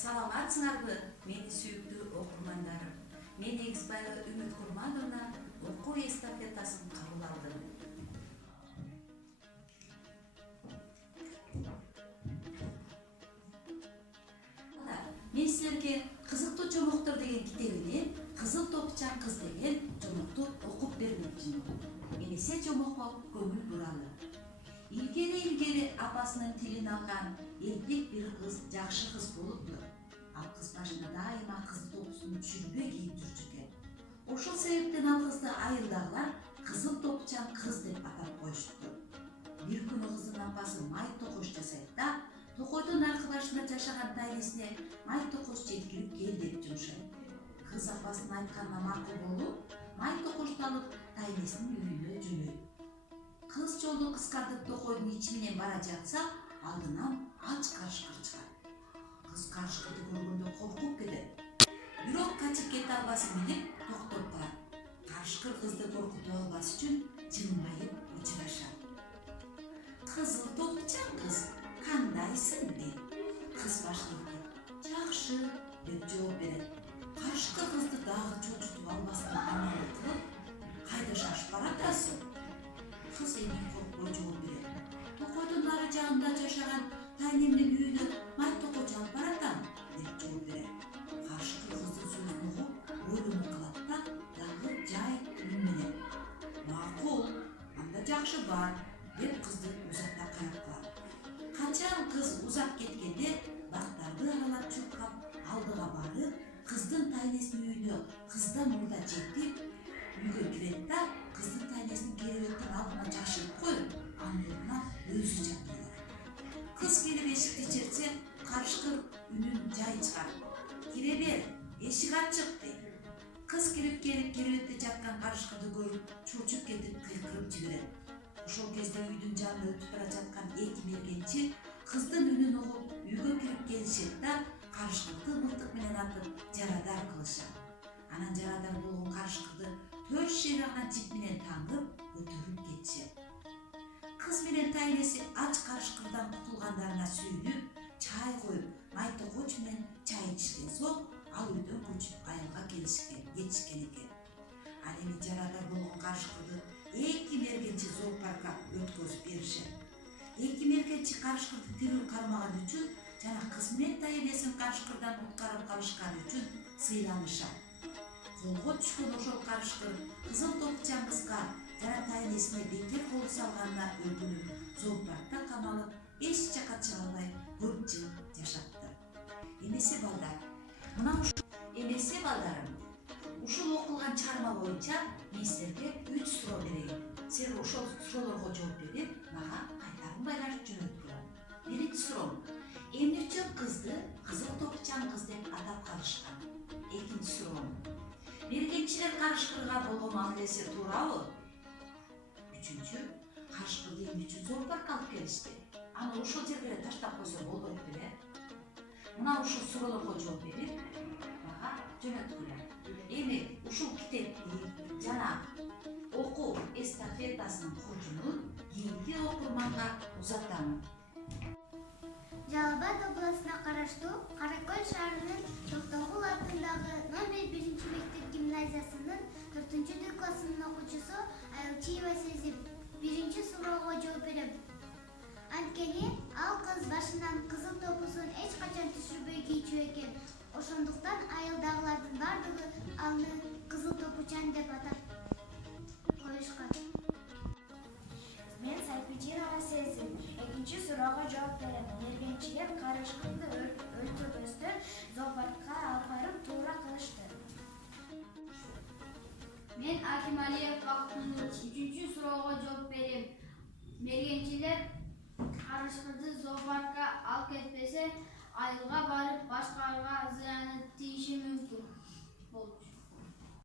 Саламатсыңарбы, мени сүйүктүү окурмандарым. Мен Эгизбаева Үмүт Курмановна окуу эстафетасын кабыл алдым. Мен силерге «Кызыктуу чомоктор» деген китебинен «Кызыл топчан кыз» деген жомокту окуп бермекчимин. Эмесе жомокко көңүл буралы. Илгери апасынын тилин алган элбек бир кыз жакшы кыз болупту. Ал кыз башында дайыма кызыл топусун чүлбө кийип жүрчү экен. Ошол себептен ал кызды айылдагылар кызыл топчан кыз деп атап коюшту. Бир күнү кыздын апасы май токош жасайт да, токойдун аркы башында жашаган тайнесине май токош жеткирип кел деп жумшайт. Кыз апасынын айтканына макул болуп, май токошту алып тайнесинин үйүнө жөнөйт. Кыз жолду кыскартып токойдун ичи менен бара жатса, алдынан ач карышкыр чыгат. Кыз карышкырды көргөндө коркуп кетет. Бирок качып кете албасын билип токтоп калат. Карышкыр кызды коркутуп албас үчүн жылмайып учурашат. «Кызыл топчан кыз, кандайсың?» дейт. Кыз башкырып «Жакшы» деп жооп берет. Карышкыр кызды дагы чочутуп албастан амалы кылып, «Кайда шашып баратасың?» Кыз эми коркпой жооп берет. «Токойдун нары жагында жашаган тайнемдин үйүнө май токоч алып баратам» деп жооп берет. Карышкыр кыздын сөзүн угуп, ойлонуп калат да дагы жай үн менен «Макул, анда жакшы бар» деп кызды узакка карап калат. Качан кыз узап кеткенде бактарды аралап чуркап, алдыга барып, кыздын тайнесинин үйүнө кыздан мурда жетип, үйгө кирет да кыздын тайнесин керебеттин алдына жашырып коюп, анын ордуна өзү жаткырат. Кыз келип эшикти ичерсе, карышкыр үнүн жай чыгарып «Кире бер, эшик ачык» дейт. Кыз кирип келип керебетте жаткан карышкырды көрүп, чочуп кетип кыйкырып жиберет. Ошол кезде үйдүн жанында өтүп бара жаткан эки мергенчи кыздын үнүн угуп үйгө кирип келишет да карышкырды мылтык менен атып жарадар кылышат. Анан жарадар болгон карышкырды 4 шыйраган жип менен таңып көтөрүп кетишет. Кыз менен тайнеси ач карышкырдан кутулгандарына сүйүнүп, чай коюп, май токоч менен чай ичишкен соң, ал үйдөн көчүп айылга кетишкен экен. Ал эми жарадар болгон карышкырды эки мергенчи зоопаркка өткөзүп беришет. Эки мергенчи карышкырды тирүү кармаган үчүн жана кыз менен тайнесин карышкырдан куткарып калышканы үчүн сыйланышат. Колго түшкөн ошол карышкыр кызыл топчан кызга жана тайнесине бекер кол салганына өкүнүп, зоопаркта камалып, эч жака чыга албай көп жыл жашапты. Эмесе балдарым, ушул окулган чыгарма боюнча мен силерге 3 суроо берейин. Силер ошол суроолорго жооп берип, мага кайтарым байлашып жөнөткүлөр. Биринчи суроом: эмне үчүн кызды кызыл топчан кыз деп атап калышкан? Экинчи суроом: мергенчилер карышкырга болгон мамилеси туурабы? Үчүнчү: карышкырды эмне үчүн зоопаркка алып келишти? Аны ошол жерге таштап койсо болбойт беле? Мына ушул суроолорго жооп берип, мага жөнөткүлөр. Эми ушул китепти жана окуу эстафетасынын курчунун кийинки окурманга узатамын. Жалал Абад областына караштуу Кара Көл шаарынын Токтогул атындагы номер 1 мектеп гимназиясынын 4-Д классынын окуучусу Айылчиева Сезим биринчи суроого жооп берем. Анткени ал кыз башынан кызыл топусун эч качан түшүрбөй кийчү экен. Ошондуктан айылдагылардын бардыгы аны кызыл топучан деп атап коюшкан. Мен Сайпичинова Сезим экинчи суроого жооп берем. Мергенчилер карышкырды өлтүрбөстөн зоопаркка алып барып туура кылышты. Мен Акималиев Бактынгул 3-чү суроого жооп берем. Мергенчилер карышкырды зоопаркка алып кетпесе, айылга барып башкаларга зыяны тийиши мүмкүн.